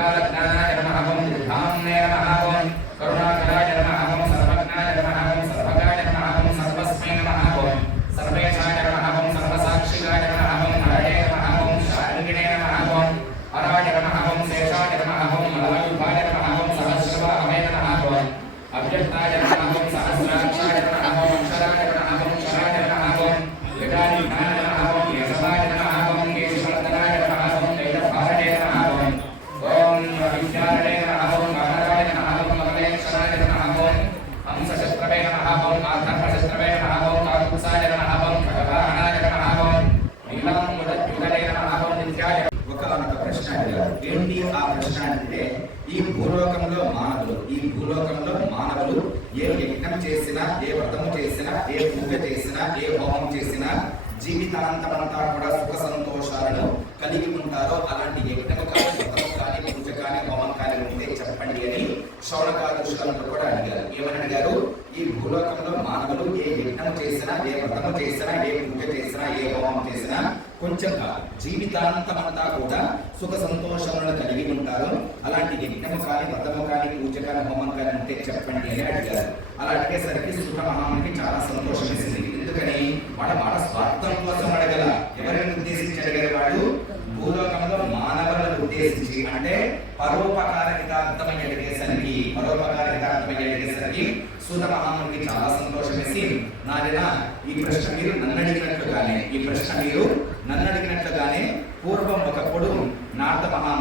विशालज्ञानाय नमः ओम धामने नमः ओम करुणाकराय नमः ओम सर्वज्ञाय नमः ओम सर्वगाय नमः ओम सर्वस्मै नमः ओम सर्वेशाय नमः ओम सर्वसाक्षिकाय नमः ओम हरये नमः ओम शारिणे नमः ओम हराय नमः ओम शेषाय नमः ओम मलयुभाय नमः ओम सहस्रवाहवे नमः ओम अव्यक्ताय नमः ओम सहस्राक्षाय नमः ओम अक्षराय नमः ओम क्षराय नमः ओम वेदानिकाय नमः ओम केशवाय नमः ओम केशवर्धनाय नमः ओम तेजभारणे नमः ओम विद्यारणे नमः ओम महाराय नमः ओम मगलेक्षराय नमः ओम हंसशस्त्रवे नमः ओम आधर्मशस्त्रवे नमः ओम काकुत्साय नमः ओम खगवाहनाय नमः ओम नीलमुदद्युगले नमः ओम नित्याय ఒకనొక ప్రశ్న అడిగారు. ఏంటి ఆ ప్రశ్న అంటే ఈ భూలోకంలో మానవులు ఏ యజ్ఞం చేసినా, ఏ వ్రతము చేసినా, ఏ పూజ చేసినా, ఏ హోమం చేసినా జీవితాంతమంతా కూడా సుఖ సంతోషాలను కలిగి ఉంటారో అలాంటి యజ్ఞము కానీ, వ్రతము కానీ, పూజ కానీ, హోమం కానీ ఉంటే చెప్పండి అని శౌనకాదుషులందరూ కూడా అడిగారు. ఏమని అడిగారు? ఈ భూలోకంలో మానవులు ఏ యజ్ఞము చేసినా, ఏ వ్రతము చేసినా, ఏ పూజ చేసినా, ఏ హోమం చేసినా కొంచెం జీవితాంతమంతా కూడా సుఖ సంతోషాలను కలిగి ఉంటారు. అలాంటి యజ్ఞము కానీ, వ్రతము కానీ, పూజ కానీ, హోమం కానీ ఉంటే చెప్పండి అని అడిగారు. అలా అడిగేసరికి సుఖ మహామునికి చాలా సంతోషం వేసింది. ఎందుకని వాడ స్వార్థం కోసం అడగల. ఎవరిని ఉద్దేశించి అడిగారు? వాడు భూలోకంలో మానవులను ఉద్దేశించి, అంటే పరోపకారితార్థమై అడిగేసరికి సూత మహామునికి చాలా సంతోషం వేసి, నాయన ఈ ప్రశ్న మీరు నన్ను అడిగినట్లుగానే పూర్వం ఒకప్పుడు నారద మహా